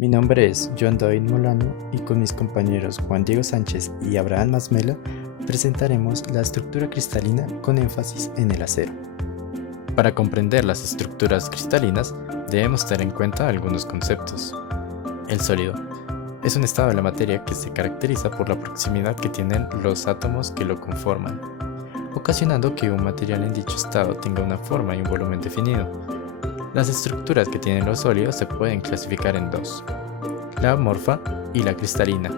Mi nombre es John David Molano y con mis compañeros Juan Diego Sánchez y Abraham Masmelo presentaremos la estructura cristalina con énfasis en el acero. Para comprender las estructuras cristalinas debemos tener en cuenta algunos conceptos. El sólido es un estado de la materia que se caracteriza por la proximidad que tienen los átomos que lo conforman, ocasionando que un material en dicho estado tenga una forma y un volumen definido. Las estructuras que tienen los sólidos se pueden clasificar en dos: la amorfa y la cristalina.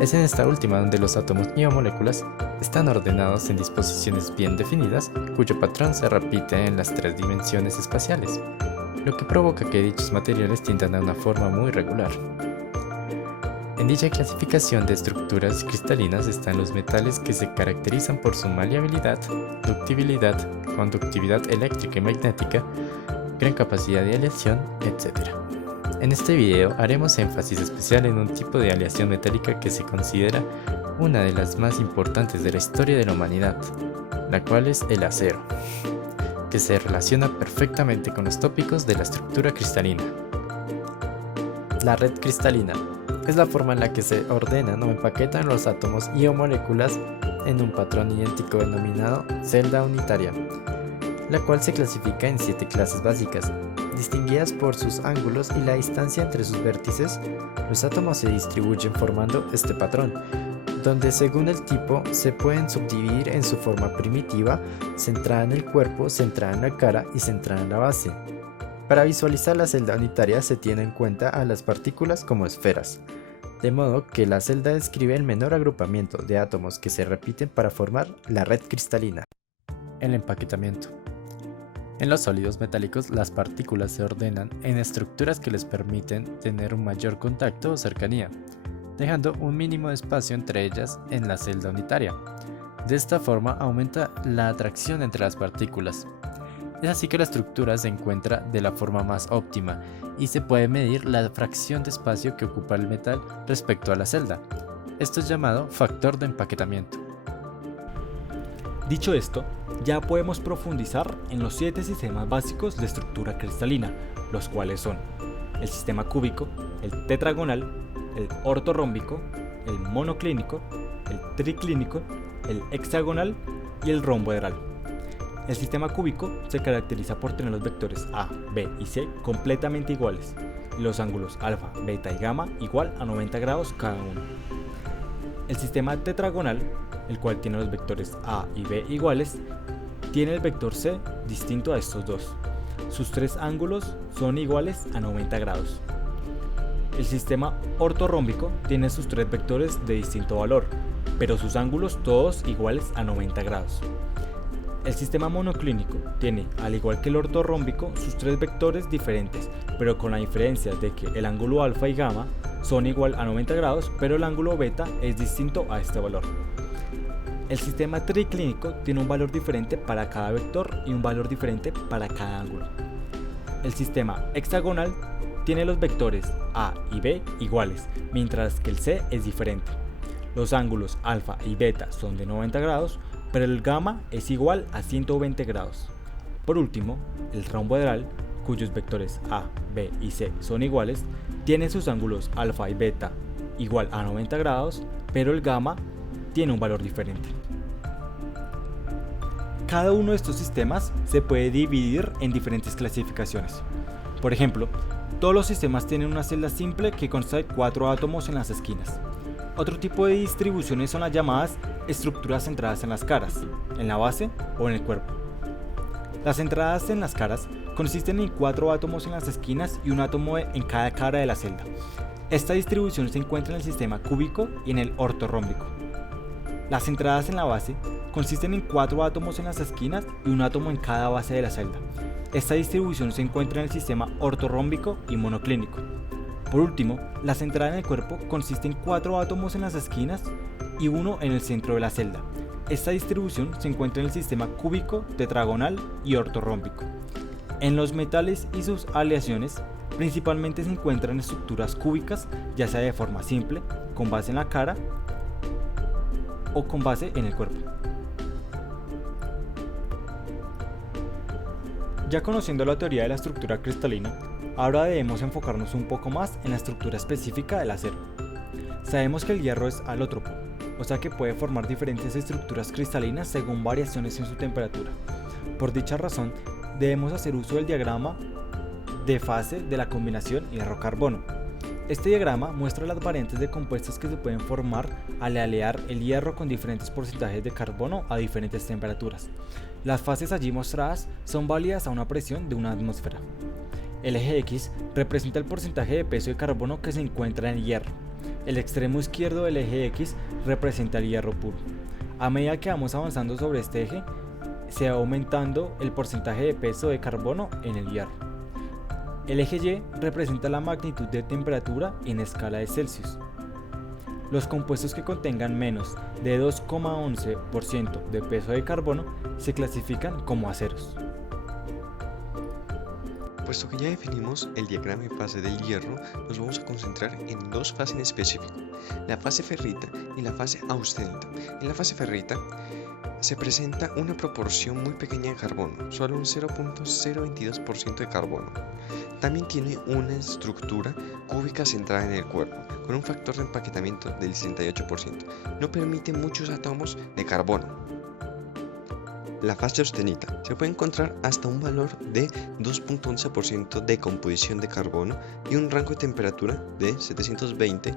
Es en esta última donde los átomos y o moléculas están ordenados en disposiciones bien definidas, cuyo patrón se repite en las tres dimensiones espaciales, lo que provoca que dichos materiales tiendan a una forma muy regular. En dicha clasificación de estructuras cristalinas están los metales que se caracterizan por su maleabilidad, ductibilidad, conductividad eléctrica y magnética, gran capacidad de aleación, etc. En este video haremos énfasis especial en un tipo de aleación metálica que se considera una de las más importantes de la historia de la humanidad, la cual es el acero, que se relaciona perfectamente con los tópicos de la estructura cristalina. La red cristalina es la forma en la que se ordenan o empaquetan los átomos y o moléculas en un patrón idéntico denominado celda unitaria, la cual se clasifica en 7 clases básicas, distinguidas por sus ángulos y la distancia entre sus vértices. Los átomos se distribuyen formando este patrón, donde según el tipo se pueden subdividir en su forma primitiva, centrada en el cuerpo, centrada en la cara y centrada en la base. Para visualizar la celda unitaria se tiene en cuenta a las partículas como esferas, de modo que la celda describe el menor agrupamiento de átomos que se repiten para formar la red cristalina. El empaquetamiento. En los sólidos metálicos, las partículas se ordenan en estructuras que les permiten tener un mayor contacto o cercanía, dejando un mínimo de espacio entre ellas en la celda unitaria. De esta forma aumenta la atracción entre las partículas. Es así que la estructura se encuentra de la forma más óptima y se puede medir la fracción de espacio que ocupa el metal respecto a la celda. Esto es llamado factor de empaquetamiento. Dicho esto, ya podemos profundizar en los 7 sistemas básicos de estructura cristalina, los cuales son el sistema cúbico, el tetragonal, el ortorrómbico, el monoclínico, el triclínico, el hexagonal y el romboedral. El sistema cúbico se caracteriza por tener los vectores A, B y C completamente iguales y los ángulos alfa, beta y gamma igual a 90 grados cada uno. El sistema tetragonal, el cual tiene los vectores A y B iguales, tiene el vector C distinto a estos dos. Sus tres ángulos son iguales a 90 grados. El sistema ortorrómbico tiene sus tres vectores de distinto valor, pero sus ángulos todos iguales a 90 grados. El sistema monoclínico tiene, al igual que el ortorrómbico, sus tres vectores diferentes, pero con la diferencia de que el ángulo alfa y gamma son igual a 90 grados, pero el ángulo beta es distinto a este valor. El sistema triclínico tiene un valor diferente para cada vector y un valor diferente para cada ángulo. El sistema hexagonal tiene los vectores A y B iguales, mientras que el C es diferente. Los ángulos alfa y beta son de 90 grados, pero el gamma es igual a 120 grados. Por último, el romboedral, cuyos vectores A, B y C son iguales, tiene sus ángulos alfa y beta igual a 90 grados, pero el gamma tiene un valor diferente. Cada uno de estos sistemas se puede dividir en diferentes clasificaciones. Por ejemplo, todos los sistemas tienen una celda simple que consta de 4 átomos en las esquinas. Otro tipo de distribuciones son las llamadas estructuras centradas en las caras, en la base o en el cuerpo. Las centradas en las caras consisten en 4 átomos en las esquinas y un átomo en cada cara de la celda. Esta distribución se encuentra en el sistema cúbico y en el ortorrómbico. Las centradas en la base consisten en 4 átomos en las esquinas y un átomo en cada base de la celda. Esta distribución se encuentra en el sistema ortorrómbico y monoclínico. Por último, la centrada en el cuerpo consiste en 4 átomos en las esquinas y uno en el centro de la celda. Esta distribución se encuentra en el sistema cúbico, tetragonal y ortorrómbico. En los metales y sus aleaciones, principalmente se encuentran estructuras cúbicas, ya sea de forma simple, con base en la cara o con base en el cuerpo. Ya conociendo la teoría de la estructura cristalina, Ahora debemos enfocarnos un poco más en la estructura específica del acero. Sabemos que el hierro es alótropo, o sea que puede formar diferentes estructuras cristalinas según variaciones en su temperatura. Por dicha razón, debemos hacer uso del diagrama de fase de la combinación hierro-carbono. Este diagrama muestra las variantes de compuestos que se pueden formar al alear el hierro con diferentes porcentajes de carbono a diferentes temperaturas. Las fases allí mostradas son válidas a una presión de una atmósfera. El eje X representa el porcentaje de peso de carbono que se encuentra en el hierro. El extremo izquierdo del eje X representa el hierro puro. A medida que vamos avanzando sobre este eje, se va aumentando el porcentaje de peso de carbono en el hierro. El eje Y representa la magnitud de temperatura en escala de Celsius. Los compuestos que contengan menos de 2,11% de peso de carbono se clasifican como aceros. Puesto que ya definimos el diagrama de fase del hierro, nos vamos a concentrar en dos fases en específico, la fase ferrita y la fase austenita. En la fase ferrita se presenta una proporción muy pequeña de carbono, solo un 0.022% de carbono. También tiene una estructura cúbica centrada en el cuerpo, con un factor de empaquetamiento del 68%. No permite muchos átomos de carbono. La fase austenita se puede encontrar hasta un valor de 2.11% de composición de carbono y un rango de temperatura de 720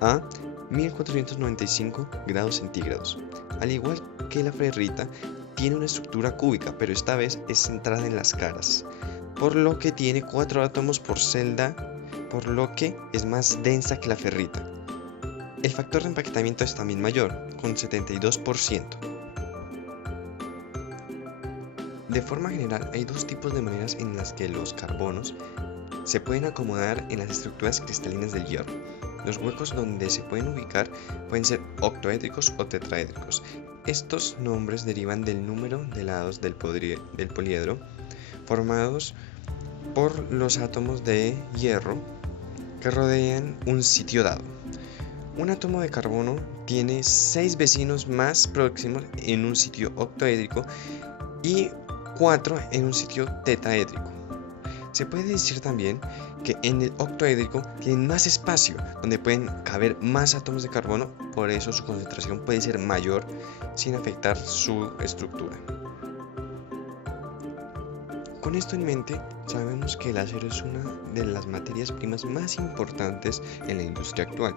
a 1495 grados centígrados. Al igual que la ferrita, tiene una estructura cúbica, pero esta vez es centrada en las caras, por lo que tiene 4 átomos por celda, por lo que es más densa que la ferrita. El factor de empaquetamiento es también mayor, con 72%. De forma general, hay dos tipos de maneras en las que los carbonos se pueden acomodar en las estructuras cristalinas del hierro. Los huecos donde se pueden ubicar pueden ser octoédricos o tetraédricos. Estos nombres derivan del número de lados del poliedro formados por los átomos de hierro que rodean un sitio dado. Un átomo de carbono tiene 6 vecinos más próximos en un sitio octoédrico y 4 en un sitio tetraédrico. Se puede decir también que en el octoédrico tienen más espacio, donde pueden caber más átomos de carbono, por eso su concentración puede ser mayor sin afectar su estructura. Con esto en mente, sabemos que el acero es una de las materias primas más importantes en la industria actual,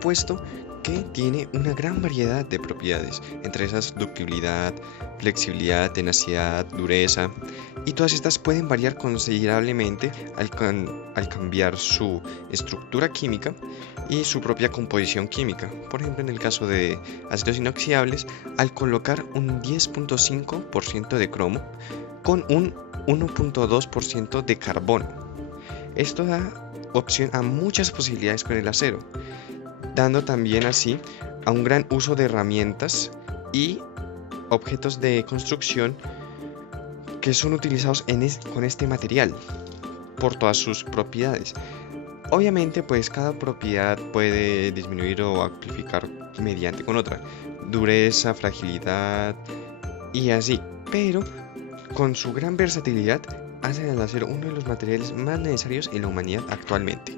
puesto que tiene una gran variedad de propiedades, entre esas ductibilidad, flexibilidad, tenacidad, dureza, y todas estas pueden variar considerablemente al cambiar su estructura química y su propia composición química. Por ejemplo, en el caso de aceros inoxidables, al colocar un 10.5% de cromo con un 1.2% de carbono. Esto da opción a muchas posibilidades con el acero, dando también así a un gran uso de herramientas y objetos de construcción que son utilizados con este material por todas sus propiedades. Obviamente, pues cada propiedad puede disminuir o amplificar mediante con otra, dureza, fragilidad y así, pero con su gran versatilidad hace del acero uno de los materiales más necesarios en la humanidad actualmente.